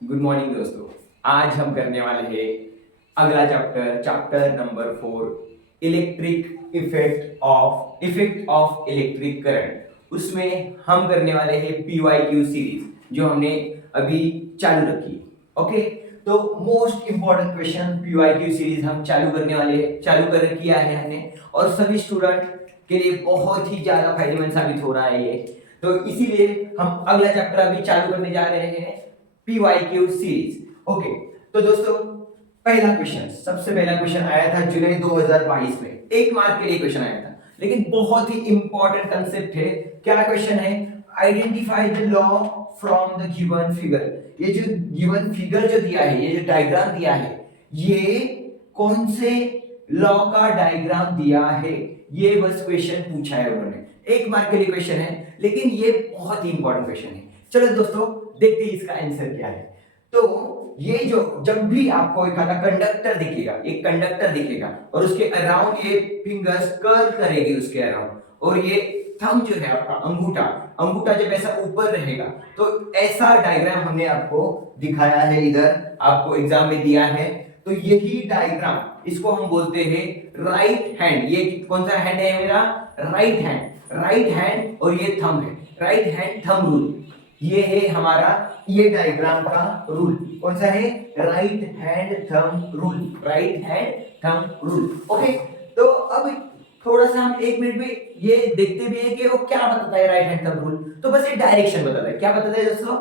Good morning दोस्तों। आज हम करने वाले हैं अगला chapter number 4, effect of electric current. उसमें हम करने वाले हैं PYQ सीरीज जो हमने अभी चालू रखी। ओके, तो most important question PYQ series हम चालू करने वाले हैं, चालू कर किया है हमने, और सभी स्टूडेंट के लिए बहुत ही ज्यादा फायदेमंद साबित हो रहा है ये। तो इसीलिए हम अगला चैप्टर अभी चालू करने जा रहे हैं, PYQ सीरीज। ओके, तो दोस्तों सबसे पहला क्वेश्चन आया था जुलाई 2022 में, 1 मार्क के लिए क्वेश्चन आया था, लेकिन बहुत ही इंपॉर्टेंट कंसेप्ट है। क्या क्वेश्चन है? Identify the law from the given figure. ये जो गिवन फिगर जो दिया है, ये जो डायग्राम दिया है, ये कौन से लॉ का डायग्राम दिया है, ये बस क्वेश्चन पूछा है उन्होंने। 1 मार्क के लिए क्वेश्चन है, लेकिन ये बहुत ही इंपॉर्टेंट क्वेश्चन है। चलो दोस्तों, देखते हैं इसका आंसर क्या है। तो ये जो जब भी आपको एक कंडक्टर दिखेगा, एक कंडक्टर दिखेगा और उसके अराउंड ये फिंगर्स कर्ल करेगी उसके अराउंड, और ये थंब जो है आपका अंगूठा अंगूठा जब ऐसा ऊपर रहेगा, तो ऐसा डायग्राम हमने आपको दिखाया है, इधर आपको एग्जाम में दिया है। तो यही डायग्राम, इसको हम बोलते हैं राइट हैंड। ये कौन सा हैंड है मेरा? राइट हैंड और ये थंब है, राइट हैंड थंब रूल। ये है हमारा ये डायग्राम का रूल। कौन सा है? Right hand thumb rule. Okay, तो अब थोड़ा सा हम 1 मिनट में ये देखते भी हैं कि वो क्या बताता है राइट हैंड थंब रूल। तो बस ये डायरेक्शन बताता है। क्या बताता है दोस्तों?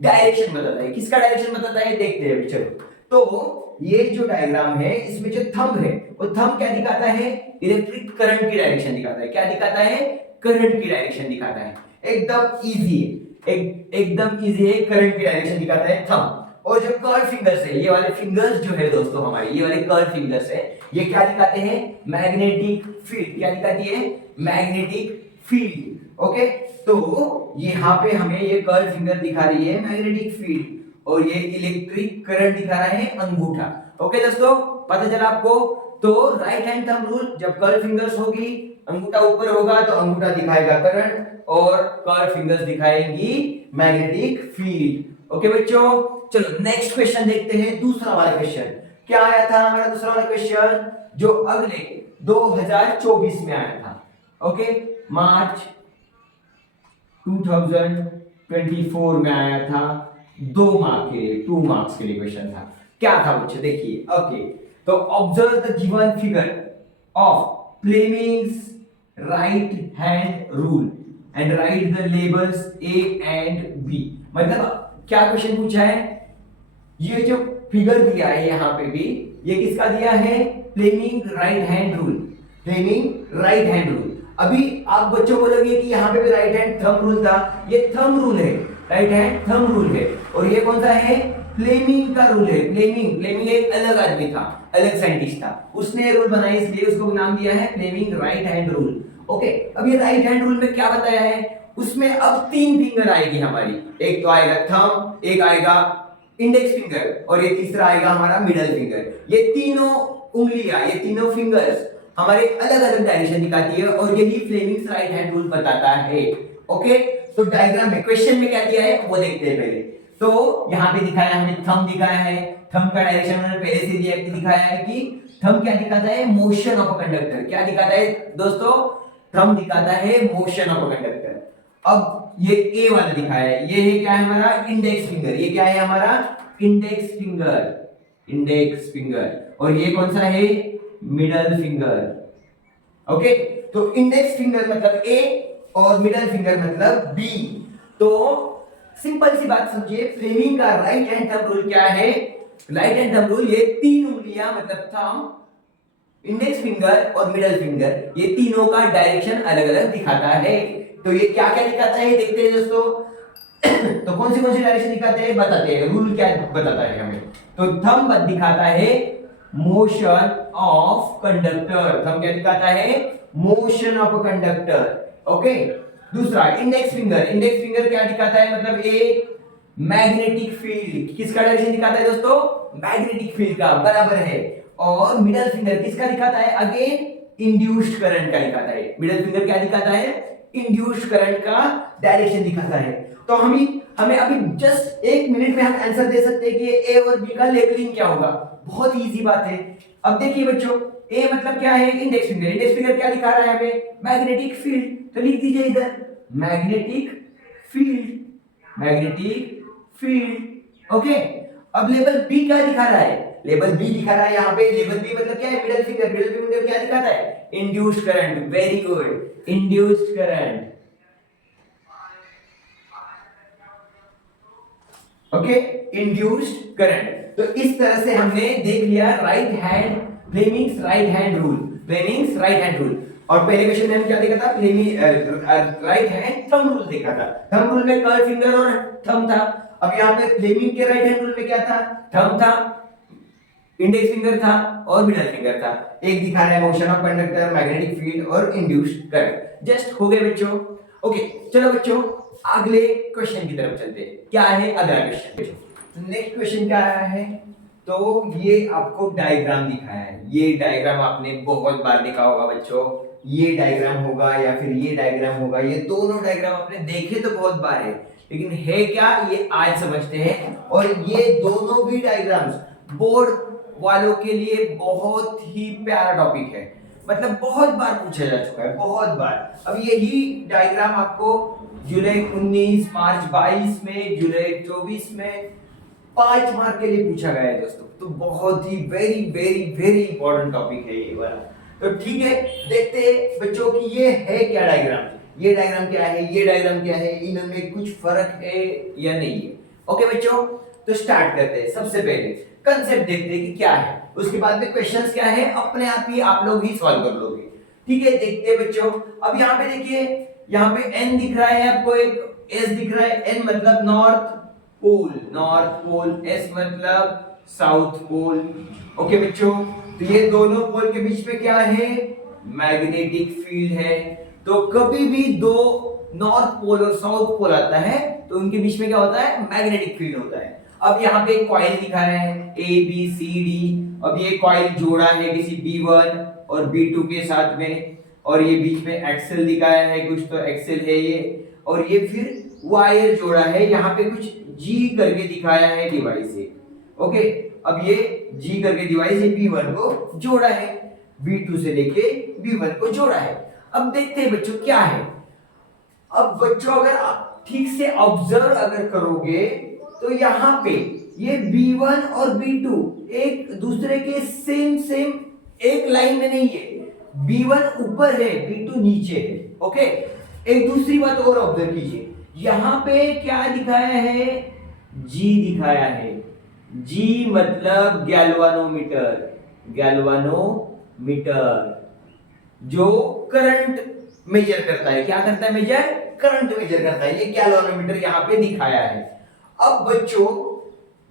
डायरेक्शन बताता है। किसका डायरेक्शन बताता है, देखते हैं। चलो, तो ये जो डायग्राम है, इसमें जो थंब है, वो थंब क्या दिखाता है? इलेक्ट्रिक करंट की डायरेक्शन दिखाता है। क्या दिखाता है? करंट की डायरेक्शन दिखाता है। एकदम इजी है, एकदम इजी है, करंट की डायरेक्शन दिखाता है थंब। और जो कर्ल फिंगर्स है, ये वाले फिंगर्स जो है दोस्तों हमारे, ये वाले कर्ल फिंगर्स है, ये क्या दिखाते हैं? Magnetic field. क्या दिखाती है? Magnetic field. ओके, तो यहाँ पे हमें ये कर्ल फिंगर दिखा रही है मैग्नेटिक फील्ड, और ये इलेक्ट्रिक करंट दिखा रहा है अंगूठा। ओके दोस्तों, पता चला आपको? तो राइट हैंड थंब रूल, जब कर्ल फिंगर्स होगी, अंगूठा ऊपर होगा, तो अंगूठा दिखाएगा करंट और कर्ल फिंगर्स दिखाएंगी मैग्नेटिक फील्ड। ओके बच्चों, चलो नेक्स्ट क्वेश्चन देखते हैं। दूसरा वाला क्वेश्चन क्या आया था हमारा? दूसरा वाला क्वेश्चन जो अगले 2024 में आया था। ओके, मार्च 2024 में आया था। 2 मार्क के लिए, 2 मार्क्स के लिए क्वेश्चन था। क्या था बच्चों? देखिए। ओके, तो observe the given figure of Fleming's right hand rule and right the labels A and B। मतलब क्या क्वेश्चन पूछा है? ये जो फिगर दिया है यहाँ पे भी, ये किसका दिया है? Fleming right hand rule. Fleming right hand rule. अभी आप बच्चों बोलोगे कि यहाँ पे भी राइट हैंड थंब रूल था। ये थंब रूल है, राइट हैंड थंब रूल है। और ये कौन सा है? फ्लेमिंग का रूल है। फ्लेमिंग एक अलग आदमी था, अलग साइंटिस्ट था, उसने रूल बनाया, इसलिए उसको नाम दिया है Fleming right hand rule. Okay, अब ये राइट हैंड रूल में क्या बताया है? उसमें अब 3 फिंगर आएगी हमारी। एक तो आएगा थंब, एक आएगा इंडेक्स फिंगर, और ये तीसरा आएगा हमारा मिडल फिंगर। ये तीनों उंगलियां, ये तीनों फिंगर्स हमारे अलग अलग डायरेक्शन दिखाती है, और यही फ्लेमिंग्स राइट हैंड रूल बताता है। ओके, तो डायग्राम में, क्वेश्चन में क्या दिया है वो देखते हैं पहले। तो यहाँ पे दिखाया हमने, थंब दिखाया है। थंब का डायरेक्शन मैंने पहले से दिखाया है कि थंब क्या दिखाता है? Motion of a conductor. क्या दिखाता है दोस्तों? थंब दिखाता है मोशन ऑफ अ कंडक्टर। अब ये ए वाला दिखाया है, ये है क्या है हमारा? Index finger. ये क्या है हमारा? Index finger. और ये कौन सा है? Middle finger. ओके, तो इंडेक्स फिंगर मतलब ए और मिडल फिंगर मतलब बी। तो सिंपल सी बात समझिए, फ्लेमिंग का राइट हैंड थंब रूल क्या है? राइट हैंड थंब रूल, ये 3 उंगलियां मतलब थंब, इंडेक्स फिंगर और मिडल फिंगर, ये तीनों का डायरेक्शन अलग अलग दिखाता है। तो ये क्या क्या दिखाता है देखते हैं दोस्तों। तो कौन सी डायरेक्शन दिखाते हैं बताते हैं। रूल क्या बताता है हमें? तो थंब दिखाता है मोशन ऑफ कंडक्टर। थंब क्या दिखाता है? Motion of conductor. ओके, दूसरा इंडेक्स फिंगर क्या दिखाता है? मतलब ए मैग्नेटिक फील्ड। किसका डायरेक्शन दिखाता है दोस्तों? मैग्नेटिक फील्ड का, बराबर है। और मिडल फिंगर किसका दिखाता है? अगेन इंड्यूस्ड करंट का दिखाता है। मिडल फिंगर क्या दिखाता है? इंड्यूस्ड करंट का डायरेक्शन दिखाता है। तो हमें अभी जस्ट 1 मिनट में हम आंसर दे सकते हैं कि ये ए और बी का लेबलिंग क्या होगा। बहुत इजी बात है। अब देखिए बच्चों, ए मतलब क्या है, इंडेक्स फिंगर। इंडेक्स फिंगर क्या दिखा रहा है हमें, मैग्नेटिक फील्ड। तो लिख दीजिए इधर magnetic field, magnetic field. Okay, अब लेवल बी क्या दिखा रहा है, लेवल बी दिखा रहा है यहाँ पे। लेवल बी मतलब क्या है, मिडिल फिंगर। मिडिल फिंगर क्या दिखाता है, induced current. Very good, induced current. Okay, induced current. तो इस तरह से हमने देख लिया right hand Fleming's right hand rule, Fleming's right hand rule. और पहले क्वेश्चन में हम क्या देखा था, राइट हैंड थंब रूल देखा था। थंब रूल में कर्ल फिंगर और थंब था। अब यहाँ पे फ्लेमिंग के राइट हैंड रूल में क्या था, थंब था, इंडेक्स फिंगर था और मिडिल फिंगर था। एक दिखा रहा है motion of conductor, magnetic field और इंड्यूस्ड करंट। जस्ट हो गए बच्चों। ओके, चलो बच्चों अगले क्वेश्चन की तरफ चलते हैं। क्या है अगला क्वेश्चन, नेक्स्ट क्वेश्चन क्या आया है, तो ये आपको डायग्राम दिखाया है। ये डायग्राम आपने बहुत बार देखा होगा बच्चों। ये डायग्राम होगा या फिर ये डायग्राम होगा, ये दोनों डायग्राम आपने देखे तो बहुत बार है, लेकिन है क्या ये आज समझते हैं। और ये दोनों भी डायग्राम्स बोर्ड वालों के लिए बहुत ही प्यारा टॉपिक है। मतलब बहुत बार पूछा जा चुका है, बहुत बार। अब यही डायग्राम आपको जुलाई 19, मार्च 22 में, जुलाई 24 में 5 मार्क के लिए पूछा गया है दोस्तों। तो बहुत ही very very very important topic है ये वाला। तो ठीक है, देखते हैं बच्चों कि ये है क्या डायग्राम, ये डायग्राम क्या है, ये डायग्राम क्या है, इनमें कुछ फर्क है या नहीं है। ओके बच्चों, तो स्टार्ट करते हैं। सबसे पहले कंसेप्ट देखते हैं कि क्या है, उसके बाद में क्वेश्चंस क्या है अपने आप ही आप लोग ही सॉल्व कर लोगे। ठीक है, देखते हैं बच्चों। अब यहाँ पे देखिए, यहाँ पे एन दिख रहा है आपको, एक एस दिख रहा है। एन मतलब north pole, north pole. S मतलब साउथ पोल। ओके बच्चों, तो ये दोनों पोल के बीच में क्या है, मैग्नेटिक फील्ड है। तो कभी भी दो नॉर्थ पोल और साउथ पोल आता है तो उनके बीच में क्या होता है, मैग्नेटिक फील्ड होता है। अब यहाँ पे कॉइल दिखा रहे हैं ए बी सी डी। अब ये कॉइल जोड़ा है किसी B1 और B2 के साथ में, और ये बीच में एक्सेल दिखाया है कुछ, तो एक्सेल है ये। और ये फिर वायर जोड़ा है, यहाँ पे कुछ G करके दिखाया है डिवाइस से। ओके, अब ये G करके डिवाइस है, B1 को जोड़ा है, B2 से लेके B1 को जोड़ा है। अब देखते हैं बच्चों क्या है। अब बच्चों अगर आप ठीक से ऑब्जर्व अगर करोगे तो यहाँ पे ये B1 और B2 एक दूसरे के सेम एक लाइन में नहीं है। B1 ऊपर है, B2 नीचे है। ओके, एक दूसरी बात और ऑब्जर्व कीजिए, यहाँ पे क्या दिखाया है, G दिखाया है। G मतलब गैल्वानोमीटर, गैल्वानोमीटर जो करंट मेजर करता है। क्या करता है मेजर, करंट मेजर करता है। ये गैल्वानोमीटर यहाँ पे दिखाया है। अब बच्चों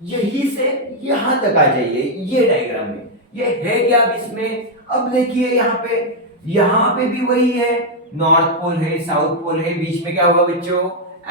यही से यहां तक आ जाइए, ये डायग्राम में ये है क्या अब इसमें। अब देखिए यहाँ पे भी वही है, नॉर्थ पोल है, साउथ पोल है, बीच में क्या होगा बच्चों,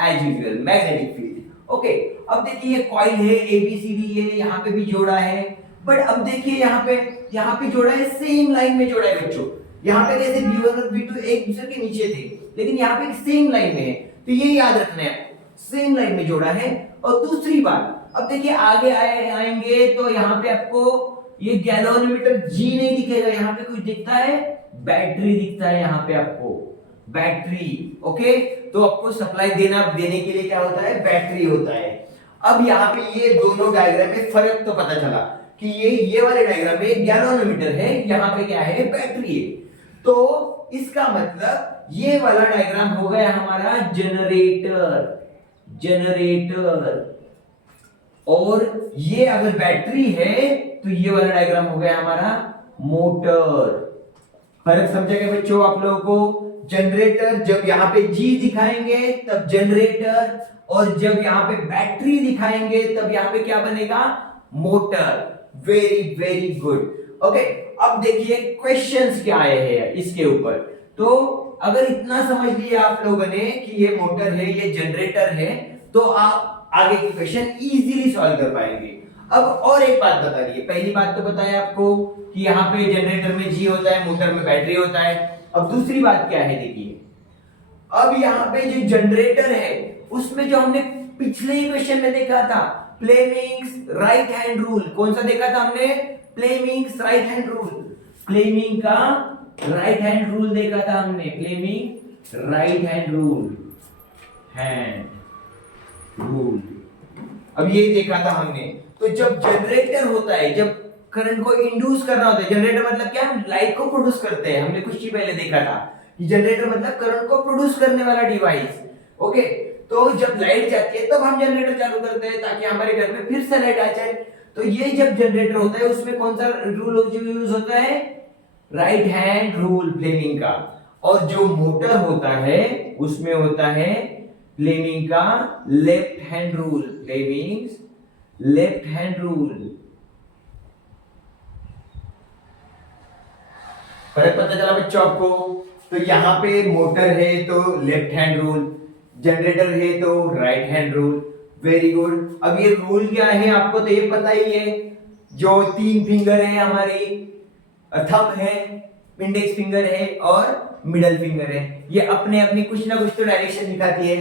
as usual magnetic field. Okay, अब देखिए ये कॉइल है ABCD है, यहाँ पे भी जोड़ा है। बट अब देखिए यहाँ पे जोड़ा है, सेम लाइन में जोड़ा है बच्चों। यहाँ पे जैसे B1 और B2 एक दूसरे के नीचे थे, लेकिन यहाँ पे सेम लाइन में है। तो ये याद रखना है, सेम लाइन में जोड़ा है। और दूसरी बात, अब देखिए आगे आएंगे तो यहाँ पे आपको ये गैल्वानोमीटर G नहीं दिखेगा, यहाँ पे कुछ दिखता है, बैटरी दिखता है यहाँ पे आपको, बैटरी। ओके, तो आपको सप्लाई देने के लिए क्या होता है, बैटरी होता है। अब यहाँ पे ये दोनों डायग्राम में फर्क तो पता चला कि ये वाले डायग्राम में गैल्वानोमीटर है, यहाँ पे क्या है, बैटरी है। तो इसका मतलब ये वाला डायग्राम हो गया हमारा जनरेटर, और ये अगर बैटरी है तो ये वाला डायग्राम हो गया हमारा मोटर। फर्क समझेंगे बच्चों आप लोगों को। जनरेटर जब यहाँ पे G दिखाएंगे तब जनरेटर, और जब यहाँ पे बैटरी दिखाएंगे तब यहाँ पे क्या बनेगा, motor. Very very good. Okay, अब देखिए क्वेश्चंस क्या आए हैं इसके ऊपर। तो अगर इतना समझ लिया आप लोगों ने कि ये मोटर है, ये जनरेटर है, तो आप आगे की क्वेश्चन इजीली सॉल्व कर पाएंगे। अब और एक बात बता दी, पहली बात तो बताया आपको कि यहाँ पे जनरेटर में G होता है, मोटर में बैटरी होता है। अब दूसरी बात क्या है देखिए, अब यहाँ पे जो जनरेटर है उसमें जो हमने पिछले ही क्वेश्चन में देखा था, फ्लेमिंग्स राइट हैंड रूल। कौन सा देखा था हमने? Fleming's right hand rule. Fleming का राइट हैंड रूल देखा था हमने, फ्लेमिंग राइट हैंड रूल, अब ये देखा था हमने। तो जब जनरेटर होता है, जब करंट को इंड्यूस करना होता है, जनरेटर मतलब क्या? हम लाइट को प्रोड्यूस करते हैं। हमने कुछ ही पहले देखा था कि जनरेटर मतलब करंट को प्रोड्यूस करने वाला डिवाइस। ओके, तो जब लाइट जाती है तब हम जनरेटर चालू करते हैं ताकि हमारे घर में फिर से लाइट आ जाए। तो ये जब जनरेटर होता है उसमें कौन सा रूल यूज होता है? राइट हैंड रूल फ्लेमिंग का। और जो मोटर होता है उसमें होता है फ्लेमिंग का left hand rule, Fleming left hand rule. फर्क पता चला बच्चों आपको? तो यहां पे मोटर है तो लेफ्ट हैंड रूल, जनरेटर है तो right hand rule. Very good. अब ये रूल क्या है आपको तो ये पता ही है। जो 3 फिंगर है हमारी, थंब है, इंडेक्स फिंगर है और मिडल फिंगर है, ये अपने अपनी कुछ ना कुछ तो डायरेक्शन दिखाती है।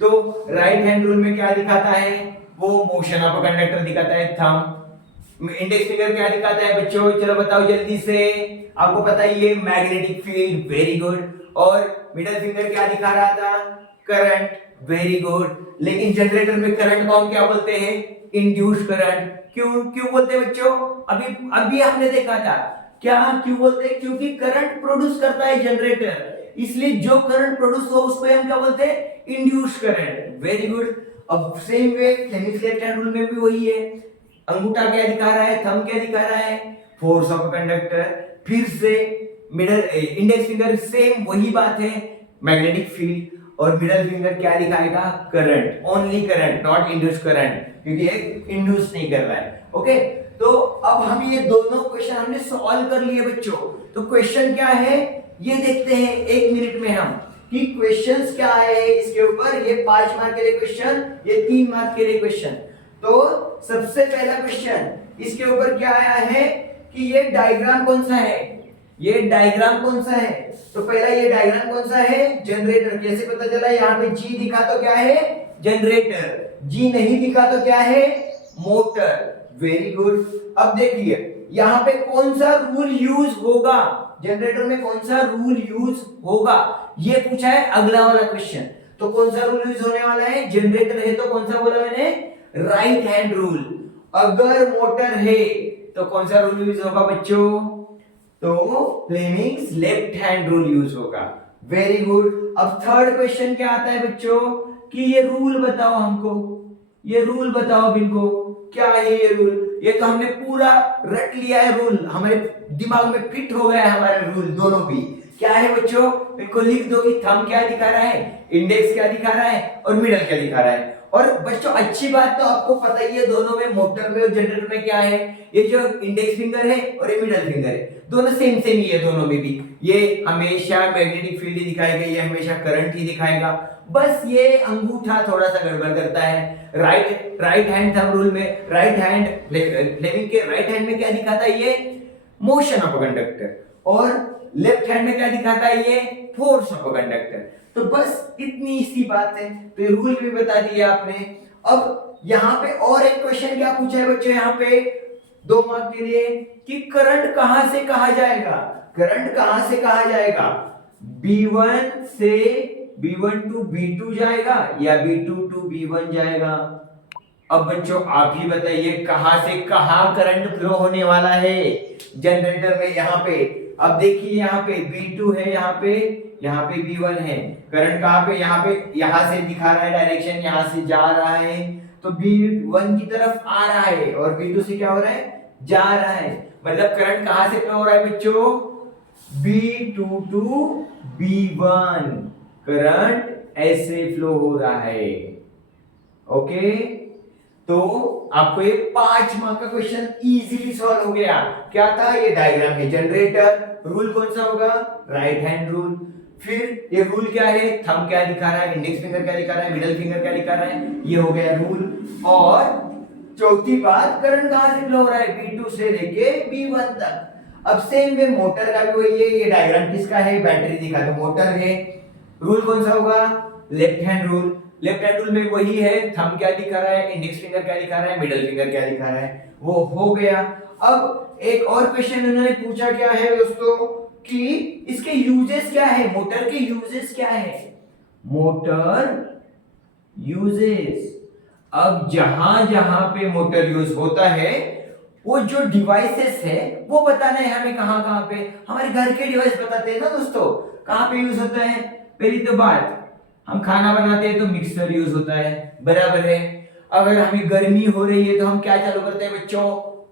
तो राइट हैंड रूल में क्या दिखाता है? वो मोशन ऑफ कंडक्टर दिखाता है, थंब। इंडेक्स फिंगर क्या दिखाता है बच्चों? चलो बताओ जल्दी से, आपको पता ही है, मैग्नेटिक फील्ड। Very good. और मिडल फिंगर क्या दिखा रहा था? करंट। Very good. लेकिन जनरेटर में करंट को हम क्या बोलते हैं? Induced current. क्यों क्यों बोलते हैं बच्चों? अभी अभी हमने देखा था। क्या क्यों बोलते हैं? क्योंकि करंट प्रोड्यूस करता है जनरेटर, इसलिए जो करंट प्रोड्यूस हो उसको हम क्या बोलते हैं? Induced current. Very good. अब same way Fleming left hand rule में भी वही है। अंगूठा क्या दिखा रहा है? थंब क्या दिखा रहा है? Force of conductor. फिर से मिडल इंडेक्स फिंगर सेम वही बात है, मैग्नेटिक फील्ड। और मिडल फिंगर क्या दिखाएगा? Current, only current, not induced current, क्योंकि ये इंड्यूस नहीं कर रहा है। ओके, तो अब हम ये दोनों क्वेश्चन हमने सॉल्व कर लिए बच्चों। तो क्वेश्चन क्या है ये देखते हैं 1 मिनट में हम कि क्वेश्चंस क्या आए हैं इसके ऊपर। ये 5 मार्क के लिए क्वेश्चन, ये 3 मार्क के लिए क्वेश्चन। तो सबसे पहला क्वेश्चन इसके ऊपर क्या आया है कि ये डायग्राम कौन सा है? ये डायग्राम कौन सा है? तो पहला ये डायग्राम कौन सा है? जनरेटर। कैसे पता चला? यहाँ पे जी दिखा तो क्या है? जनरेटर। जी नहीं दिखा तो क्या है? मोटर। Very good. अब देखिए यहाँ पे कौन सा रूल यूज होगा, जनरेटर में कौन सा रूल यूज होगा, ये पूछा है अगला वाला क्वेश्चन। तो कौन सा रूल यूज होने वाला है? जनरेटर है तो कौन सा बोला मैंने? Right hand rule. अगर मोटर है तो कौन सा रूल यूज होगा बच्चों? तो Fleming's left hand rule use होगा। Very good. अब थर्ड क्वेश्चन क्या आता है बच्चों कि ये रूल बताओ हमको, ये रूल बताओ अब इनको, क्या है ये रूल? ये तो हमने पूरा रट लिया है रूल, हमारे दिमाग में फिट हो गया है हमारे रूल दोनों भी। क्या है बच्चों? इनको लिख दो कि थंब क्या दिखा रहा है, इंडेक्स क्या दिखा रहा है और मिडल क्या दिखा रहा है। और बच्चों अच्छी बात तो आपको पता ही है, दोनों में, मोटर में और जनरेटर में क्या है? ये जो इंडेक्स फिंगर है और ये मिडल फिंगर है, दोनों सेम सेम ही है दोनों में भी। ये हमेशा मैग्नेटिक फील्ड ही दिखाएगा, ये हमेशा करंट ही दिखाएगा। बस ये अंगूठा थोड़ा सा गड़बड़ करता है। राइट हैंड थंब रूल में, राइट हैंड फ्लेमिंग के राइट हैंड में क्या दिखाता है? ये मोशन ऑफ अ कंडक्टर। और लेफ्ट हैंड में क्या दिखाता है? ये फोर्स ऑफ अ कंडक्टर। तो बस इतनी सी बात है, तो ये रूल भी बता दिया आपने। अब यहाँ पे और एक क्वेश्चन क्या पूछा है बच्चों यहाँ पे 2 मार्क के लिए कि करंट कहां से कहा जाएगा? करंट कहां से कहा जाएगा? B1 से B1 टू B2 जाएगा या B2 टू B1 जाएगा? अब बच्चों आप ही बताइए कहां से कहां करंट फ्लो होने वाला है जनरेटर में? यहाँ पे अब देखिए, यहाँ पे B2 है, यहाँ पे B1 है। करंट कहां पे? यहाँ पे, यहाँ से दिखा रहा है डायरेक्शन, यहाँ से जा रहा है, तो B1 की तरफ आ रहा है और B2 से क्या हो रहा है? जा रहा है। मतलब करंट कहां से फ्लो हो रहा है बच्चों? B2 टू B1 करंट ऐसे फ्लो हो रहा है। ओके, तो आपको ये 5 मार्क का क्वेश्चन इजीली सॉल्व हो गया। क्या था? ये डायग्राम है जनरेटर, रूल कौन सा होगा? Right hand rule. फिर ये रूल क्या है? थंब क्या दिखा रहा है, इंडेक्स फिंगर क्या दिखा रहा है, मिडल फिंगर क्या दिखा रहा है, ये हो गया रूल। और चौथी बात, करंट कहां से फ्लो हो रहा है? B2 से लेके B1 तक। अब सेम वे मोटर का भी वही है। ये डायग्राम किसका है? बैटरी दिखा, तो मोटर है। रूल कौन सा होगा? Left hand rule. Left hand rule में वही है, थंब क्या दिखा रहा है, इंडेक्स फिंगर क्या दिखा रहा है, मिडिल फिंगर क्या दिखा रहा है, वो हो गया। अब एक और क्वेश्चन उन्होंने पूछा क्या है दोस्तों कि इसके यूजेस क्या है, मोटर के यूजेस क्या है, मोटर यूजेस। अब जहां जहां पे मोटर यूज होता है वो जो डिवाइसेस है वो बताना है हमें, कहां कहां पे, हमारे घर के डिवाइस बताते हैं ना दोस्तों, कहां पे यूज होता है। पहली तो बात, हम खाना बनाते हैं तो मिक्सर यूज होता है, बराबर है। अगर हमें गर्मी हो रही है तो हम क्या चालू करते हैं बच्चों,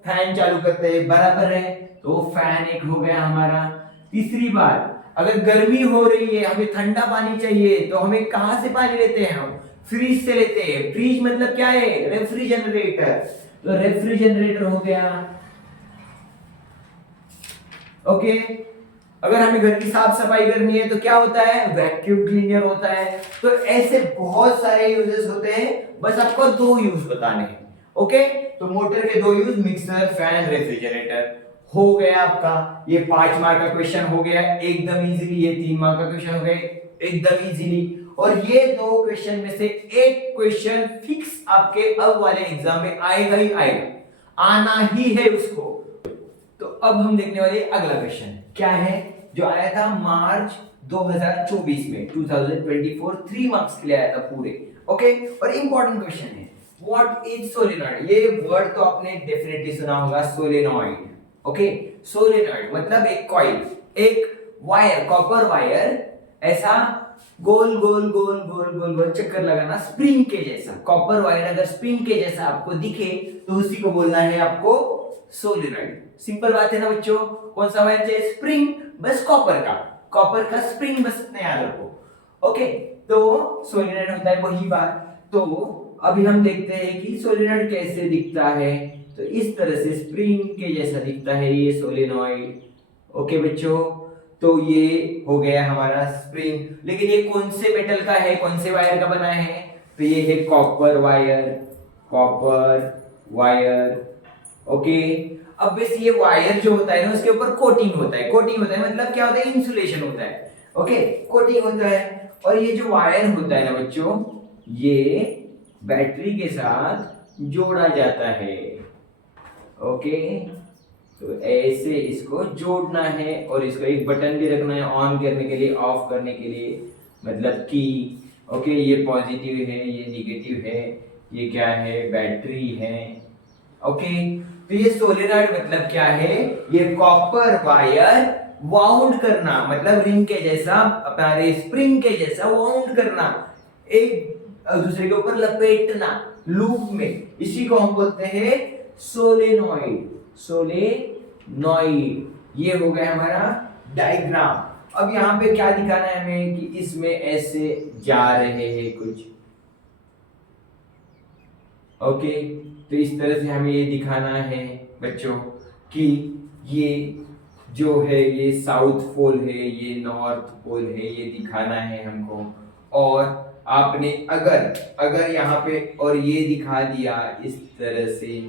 फैन चालू करते हैं, बराबर है। तो फैन एक हो गया हमारा। तीसरी बात, अगर गर्मी हो रही है हमें ठंडा पानी चाहिए तो हमें कहां से पानी लेते हैं, हम फ्रिज से लेते हैं। फ्रिज मतलब क्या है, रेफ्रिजरेटर, तो रेफ्रिजरेटर हो गया। ओके, अगर हमें घर की साफ सफाई करनी है तो क्या होता है, वैक्यूम क्लीनर होता है। तो ऐसे बहुत सारे यूजेस होते हैं, बस आपको दो यूज बताने हैं। ओके, तो मोटर के दो यूज, मिक्सर, फैन, रेफ्रिजरेटर, हो गया आपका। ये 5 मार्क का क्वेश्चन हो गया एकदम इजीली, ये 3 मार्क का क्वेश्चन हो गया एकदम इजीली। और ये दो क्वेश्चन में से एक क्वेश्चन फिक्स आपके अब वाले एग्जाम में आएगा ही आएगा, आना ही है उसको। तो अब हम देखने वाले अगला क्वेश्चन क्या है, जो आया था मार्च 2024 में, 2024, 3 मार्क्स के लिए आया था पूरे। ओके, और इंपॉर्टेंट क्वेश्चन है, व्हाट इज सोलेनॉइड। ये वर्ड तो आपने डेफिनेटली सुना होगा, सोलेनॉइड। ओके, सोलेनॉइड मतलब एक कॉइल, एक वायर, कॉपर वायर, ऐसा गोल गोल गोल गोल गोल गोल चक्कर लगाना स्प्रिंग के जैसा। कॉपर वायर अगर स्प्रिंग के जैसा आपको दिखे तो उसी को बोलना है आपको सोलेनॉइड। सिंपल बात है ना बच्चों, कौन सा वायर चाहिए, स्प्रिंग, बस कॉपर का, कॉपर का स्प्रिंग, बस इतना याद रखो। ओके, तो सोलेनॉइड होता है वही बात। तो अभी हम देखते हैं कि सोलेनॉइड कैसे दिखता है, तो इस तरह से स्प्रिंग के जैसा दिखता है ये सोलेनॉइड। ओके बच्चों, तो ये हो गया हमारा स्प्रिंग। लेकिन ये कौन से मेटल का है, कौन से वायर का बना है, तो ये है copper wire, copper wire. Okay, अब वैसे ये वायर जो होता है ना उसके ऊपर कोटिंग होता है, कोटिंग होता है मतलब क्या होता है, इंसुलेशन होता है। ओके, कोटिंग होता है। और ये जो वायर होता है ना बच्चों, ये बैटरी के साथ जोड़ा जाता है। ओके, तो ऐसे इसको जोड़ना है और इसको एक बटन भी रखना है ऑन करने के लिए, ऑफ करने के लिए, मतलब की। ओके, ये पॉजिटिव है, ये निगेटिव है, ये क्या है, बैटरी है। ओके, तो ये सोलेनॉइड मतलब क्या है, ये कॉपर वायर वाउंड करना, मतलब रिंग के जैसा, अपने स्प्रिंग के जैसा वाउंड करना, एक दूसरे के ऊपर लपेटना लूप में, इसी को हम बोलते हैं सोलेनॉइड। सोलेनॉइड, ये हो गया हमारा डायग्राम। अब यहाँ पे क्या दिखाना है हमें कि इसमें ऐसे जा रहे हैं कुछ। ओके, तो इस तरह से हमें ये दिखाना है बच्चों कि ये जो है ये साउथ पोल है, ये नॉर्थ पोल है, ये दिखाना है हमको। और आपने अगर अगर यहाँ पे और ये दिखा दिया इस तरह से,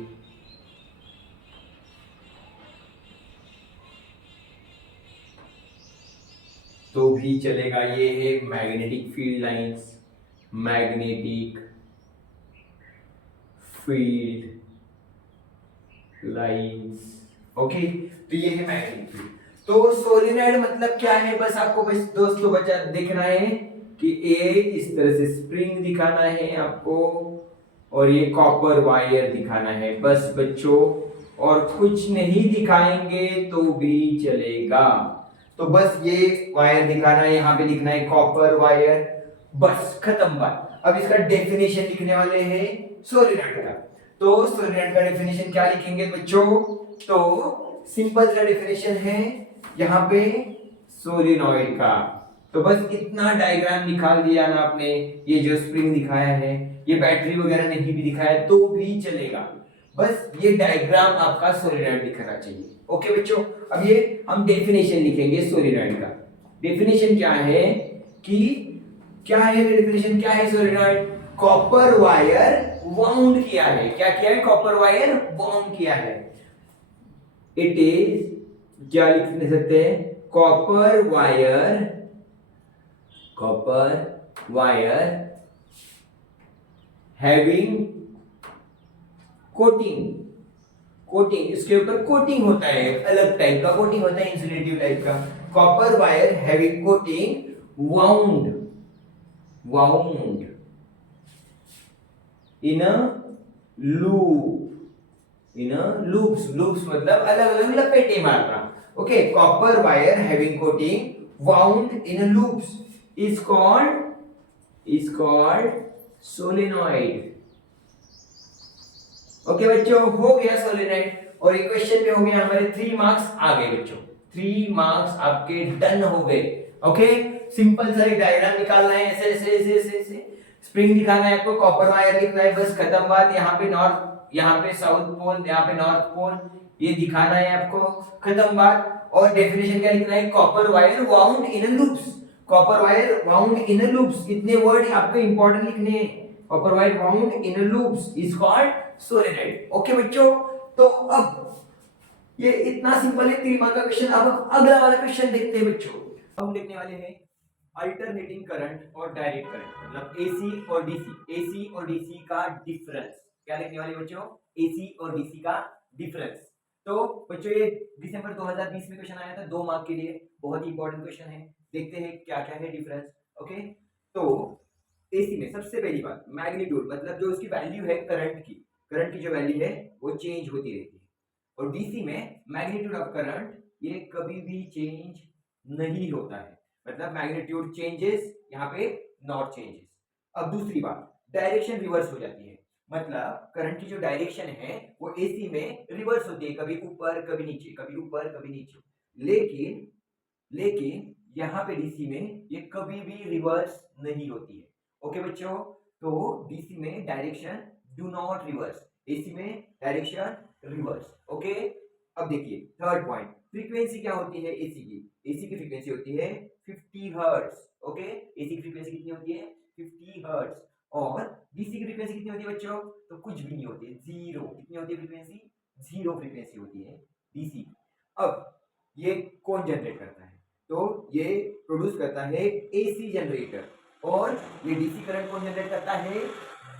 तो भी चलेगा। ये है magnetic field lines, magnetic field lines. Okay, तो ये है मैग्नेटिक फील्ड। तो सोलेनॉइड मतलब क्या है, बस आपको बस दोस्तों बचा देखना है कि ये इस तरह से स्प्रिंग दिखाना है आपको और ये कॉपर वायर दिखाना है, बस बच्चों, और कुछ नहीं दिखाएंगे तो भी चलेगा। तो बस ये वायर दिखाना है, यहाँ पे लिखना है कॉपर वायर, बस खत्म बात। अब इसका डेफिनेशन लिखने वाले हैं सोलेनॉइड का। तो सोलेनॉइड का डेफिनेशन क्या लिखेंगे बच्चों, तो सिंपल सा डेफिनेशन है यहाँ पे सोलेनॉइड का। तो बस इतना डायग्राम निकाल दिया ना आपने, ये जो स्प्रिंग दिखाया है, ये बैटरी वगैरह नहीं भी दिखाया तो भी चलेगा, बस ये डायग्राम आपका सोलेनॉइड दिखना चाहिए। ओके बच्चों, अब ये हम डेफिनेशन लिखेंगे सोलेनॉइड का। डेफिनेशन क्या है कि क्या है, डेफिनेशन क्या है, सोलेनॉइड कॉपर वायर वाउंड किया है, क्या किया है, कॉपर वायर वाउंड किया है। इट इज, क्या लिख सकते हैं, copper wire having coating, coating इसके ऊपर कोटिंग होता है, अलग टाइप का कोटिंग होता है, इंसुलेटिव टाइप का। Copper wire having coating wound, wound in a loop, in a loops, loops मतलब अलग अलग लपेटे मारना। Okay, copper wire having coating wound in a loops is called solenoid. Okay बच्चों, हो गया सोलेनॉइड। और ये क्वेश्चन में हो गया हमारे 3 मार्क्स आ गए बच्चों, 3 मार्क्स आपके डन हो गए। ओके, सिंपल सा एक डायग्राम निकालना है, ऐसे ऐसे ऐसे ऐसे ऐसे स्प्रिंग दिखाना है आपको, कॉपर वायर लिखना है, बस खत्म बात। यहाँ पे नॉर्थ, यहाँ पे साउथ पोल, यहाँ पे नॉर्थ पोल, ये दिखाना है आपको, खत्म बात। और डेफिनेशन क्या लिखना है, कॉपर वायर वाउंड इन अ लूप्स, कॉपर वायर वाउंड इन अ लूप्स, इतने वर्ड आपको इंपॉर्टेंट लिखने हैं। Copper wire wound in a loops is called solenoid. Okay बच्चों, तो अब ये इतना सिंपल है 3 मार्क का क्वेश्चन। अब अगला वाला क्वेश्चन देखते हैं बच्चों। हम देखने वाले हैं अल्टरनेटिंग करंट और डायरेक्ट करंट, मतलब एसी और डीसी, एसी और डीसी का डिफरेंस। क्या लिखने वाले बच्चों, एसी और डीसी का डिफरेंस। तो बच्चों ये दिसंबर 2020 में क्वेश्चन आया था 2 मार्क के लिए, बहुत ही इंपॉर्टेंट क्वेश्चन है। देखते हैं क्या क्या है डिफरेंस। ओके, तो एसी में सबसे पहली बात मैग्नीट्यूड, मतलब जो उसकी वैल्यू है करंट की जो वैल्यू है वो चेंज होती रहती है। और डीसी में मैग्नीट्यूड ऑफ करंट ये कभी भी चेंज नहीं होता है, मतलब मैग्नीट्यूड चेंजेस, यहाँ पे नॉट चेंजेस। अब दूसरी बात, डायरेक्शन रिवर्स हो जाती है, मतलब करंट की जो डायरेक्शन है वो एसी में रिवर्स होती है, कभी ऊपर कभी नीचे, कभी ऊपर कभी नीचे। लेकिन यहाँ पे डीसी में ये कभी भी रिवर्स नहीं होती है। ओके बच्चों, तो डीसी में direction do not reverse, AC में डायरेक्शन रिवर्स। ओके, अब देखिए थर्ड पॉइंट, फ्रीक्वेंसी क्या होती है एसी की, एसी की फ्रीक्वेंसी होती है 50 हर्ट्ज। ओके, एसी की फ्रीक्वेंसी कितनी होती है 50 हर्ट्ज। और डीसी की फ्रीक्वेंसी कितनी होती है बच्चों, तो कुछ भी नहीं होती है, जीरो। कितनी होती है फ्रीक्वेंसी, जीरो फ्रीक्वेंसी होती है डीसी। अब ये कौन जनरेट करता है, तो ये प्रोड्यूस करता है एसी जनरेटर, और ये डीसी करंट कौन जनरेट करता है,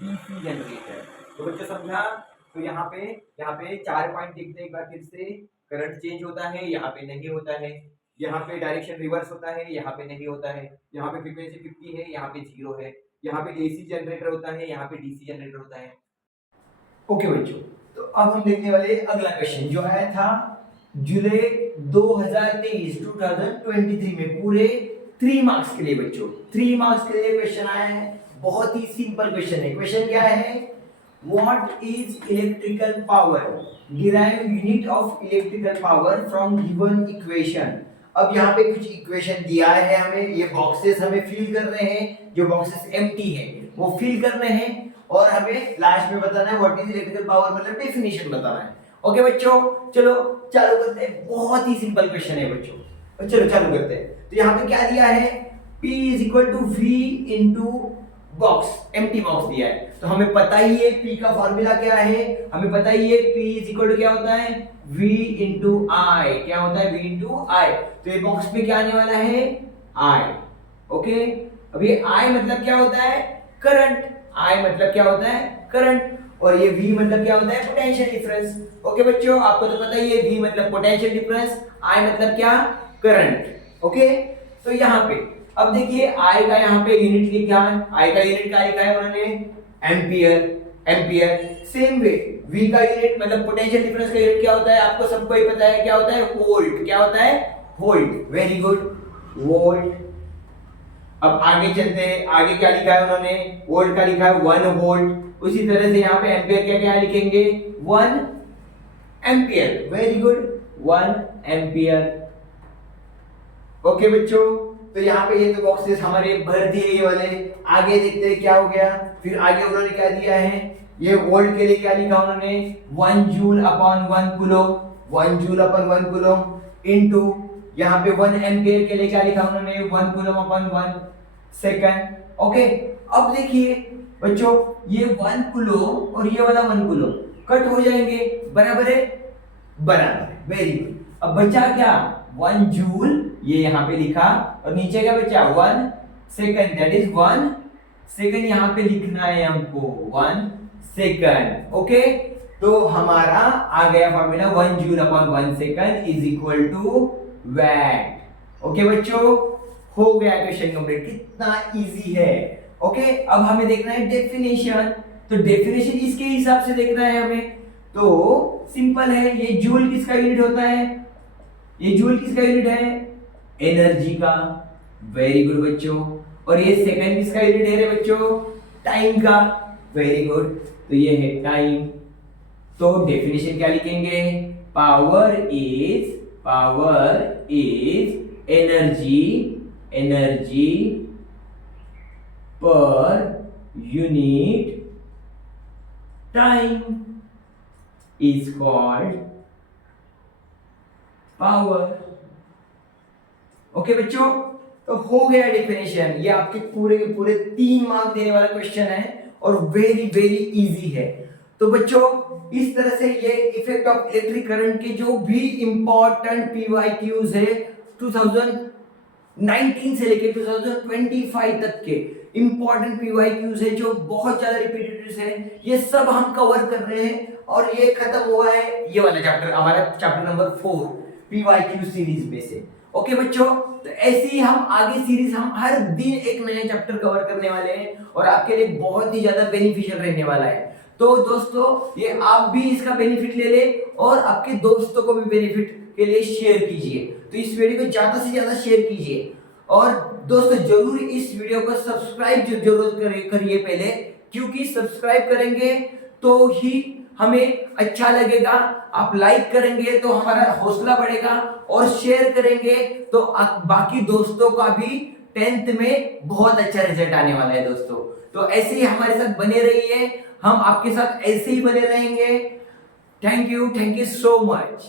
डीसी जनरेटर। तो बच्चों समझा, तो यहाँ पे 4 पॉइंट देखते हैं एक बार फिर से, करंट चेंज होता है, यहाँ पे नहीं होता है, यहाँ पे डायरेक्शन रिवर्स होता है, यहाँ पे नहीं होता है, यहाँ पे फ्रीक्वेंसी 50 है, यहाँ पे 0 है, यहाँ पे एसी जनरेटर होता है, यहाँ पे डीसी जनरेटर होता है। ओके बच्चों, तो अब हम देखने वाले अगला क्वेश्चन जो आया था जुलाई 2023 में, पूरे 3 मार्क्स के लिए बच्चों, 3 मार्क्स के लिए क्वेश्चन आया है। बहुत ही सिंपल क्वेश्चन है। क्वेश्चन क्या है, what is electrical power, derive unit of electrical power from given equation. अब यहाँ पे कुछ इक्वेशन दिया है हमें, ये बॉक्सेस हमें फिल कर रहे हैं, जो बॉक्सेस एम्प्टी है वो फिल करने हैं, और हमें लास्ट में बताना है व्हाट इज इलेक्ट्रिकल पावर, मतलब डेफिनेशन बताना है। ओके बच्चों, चलो चालू करते हैं। बहुत ही सिंपल क्वेश्चन है बच्चों, चलो चालू करते हैं। तो यहाँ पे क्या दिया है, P is equal to V into box, empty box दिया है। तो हमें पता ही है P का फॉर्मूला क्या है, हमें पता ही है P इज इक्वल टू क्या होता है, V इंटू I। क्या होता है, V इंटू I। तो ये बॉक्स में क्या आने वाला है, I। ओके, अब ये I मतलब क्या होता है, करंट। I मतलब क्या होता है, करंट। और ये V मतलब क्या होता है, पोटेंशियल डिफरेंस। ओके बच्चों, आपको तो पता ही है V मतलब पोटेंशियल डिफरेंस, I मतलब क्या, करंट। ओके, तो यहाँ पे अब देखिए I का यहाँ पे यूनिट लिखा है, I का यूनिट क्या लिखा है उन्होंने, ampere, ampere. Same way V का यूनिट मतलब पोटेंशियल डिफरेंस का यूनिट क्या होता है, आपको सबको ही पता है, क्या होता है, वोल्ट। क्या होता है, वोल्ट। Very good, volt. अब आगे चलते हैं, आगे क्या लिखा है उन्होंने, वोल्ट का लिखा है 1 वोल्ट। उसी तरह से यहाँ पे एम्पियर क्या क्या लिखेंगे, 1 ampere. Very good, 1 ampere. Okay बच्चों, तो यहाँ पे ये तो बॉक्सेस हमारे भर दिए ये वाले। आगे देखते हैं क्या हो गया, फिर आगे उन्होंने क्या दिया है, ये वोल्ट के लिए क्या लिखा उन्होंने, 1 joule upon 1 coulomb, 1 joule upon 1 coulomb into यहाँ पे 1 एम्पियर के लिए क्या लिखा उन्होंने, 1 कूलम अपॉन 1 सेकंड। ओके, अब देखिए बच्चों, ये 1 कूलम और ये वाला 1 कूलम कट हो जाएंगे, बराबर है, बराबर। Very good. अब बचा क्या, 1 जूल, ये यहाँ पे लिखा, और नीचे क्या बचा, 1 सेकंड, दैट इज 1 सेकंड यहाँ पे लिखना है हमको 1 सेकंड। ओके, तो हमारा आ गया formula 1 joule upon 1 second is equal to watt. Okay बच्चों, हो गया क्वेश्चन कंप्लीट। कितना इजी है। ओके, अब हमें देखना है डेफिनेशन। तो डेफिनेशन इसके हिसाब से देखना है हमें। तो सिंपल है, ये जूल किसका यूनिट होता है? ये जूल किसका यूनिट है? एनर्जी का। वेरी गुड बच्चों। और ये सेकंड किसका यूनिट है रे बच्चों? टाइम का। वेरी गुड, तो ये है टाइम। तो डेफिनेशन क्या लिखेंगे? Power is energy per unit time is called power। Okay बच्चों, तो हो गया डेफिनेशन। ये आपके पूरे के पूरे 3 मार्क देने वाला क्वेश्चन है और वेरी वेरी इजी है। तो बच्चों, इस तरह से ये इफेक्ट ऑफ इलेक्ट्रिक करंट के जो भी इंपॉर्टेंट पीवाईक्यूज है 2019 से लेके 2025 तक के इंपॉर्टेंट पीवाईक्यूज है जो बहुत ज्यादा रिपीटेटिव है, ये सब हम कवर कर रहे हैं। और ये खत्म हुआ है ये वाला चैप्टर, हमारा चैप्टर नंबर 4 पीवाईक्यू सीरीज में से। ओके बच्चों, तो ऐसे ही हम आगे सीरीज हम हर दिन एक नया चैप्टर कवर करने वाले हैं और आपके लिए बहुत ही ज्यादा बेनिफिशियल रहने वाला है। तो दोस्तों, ये आप भी इसका बेनिफिट ले ले और आपके दोस्तों को भी बेनिफिट के लिए शेयर कीजिए। तो इस वीडियो को ज्यादा से ज्यादा शेयर कीजिए और दोस्तों जरूर इस वीडियो को सब्सक्राइब जरूर करिए पहले, क्योंकि सब्सक्राइब करेंगे तो ही हमें अच्छा लगेगा। आप लाइक करेंगे तो हमारा हौसला बढ़ेगा और शेयर करेंगे तो बाकी दोस्तों का भी 10th में बहुत अच्छा रिजल्ट आने वाला है दोस्तों। तो ऐसे ही हमारे साथ बने रहिए, हम आपके साथ ऐसे ही बने रहेंगे। Thank you so much.